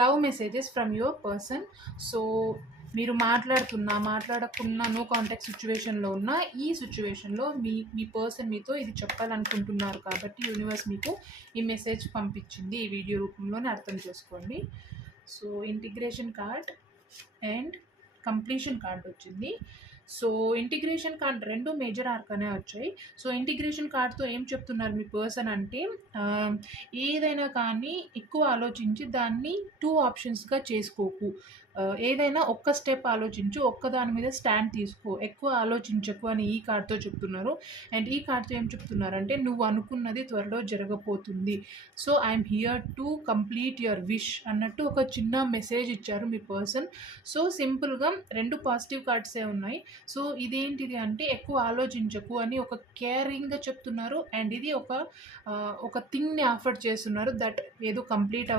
Love messages from your person. So మీరు మాట్లాడకున్న no contact సిచ్యువేషన్లో ఉన్న ఈ సిచ్యువేషన్లో మీ పర్సన్ మీతో ఇది చెప్పాలనుకుంటున్నారు కాబట్టి యూనివర్స్ మీకు ఈ మెసేజ్ పంపించింది ఈ వీడియో రూపంలోనే అర్థం చేసుకోండి. So integration card and completion card వచ్చింది. సో ఇంటిగ్రేషన్ కార్డ్ రెండు మేజర్ ఆర్కానే వచ్చాయి. సో ఇంటిగ్రేషన్ కార్డ్తో ఏం చెప్తున్నారు మీ పర్సన్ అంటే, ఏదైనా కానీ ఎక్కువ ఆలోచించి దాన్ని 2 ఆప్షన్స్గా చేసుకోకు. ఏదైనా ఒక్క స్టెప్ ఆలోచించు, ఒక్క దాని మీద స్టాండ్ తీసుకో, ఎక్కువ ఆలోచించకు అని ఈ కార్డ్తో చెప్తున్నారు. అండ్ ఈ కార్డ్తో ఏం చెప్తున్నారంటే, నువ్వు అనుకున్నది త్వరలో జరగబోతుంది. So I'm here to complete your wish అన్నట్టు ఒక చిన్న మెసేజ్ ఇచ్చారు మీ పర్సన్. సో సింపుల్గా 2 పాజిటివ్ కార్డ్సే ఉన్నాయి. సో ఇదేంటిది అంటే, ఎక్కువ ఆలోచించకు అని ఒక కేరింగ్గా చెప్తున్నారు. అండ్ ఇది ఒక థింగ్ని ఆఫర్ చేస్తున్నారు దట్ ఏదో కంప్లీట్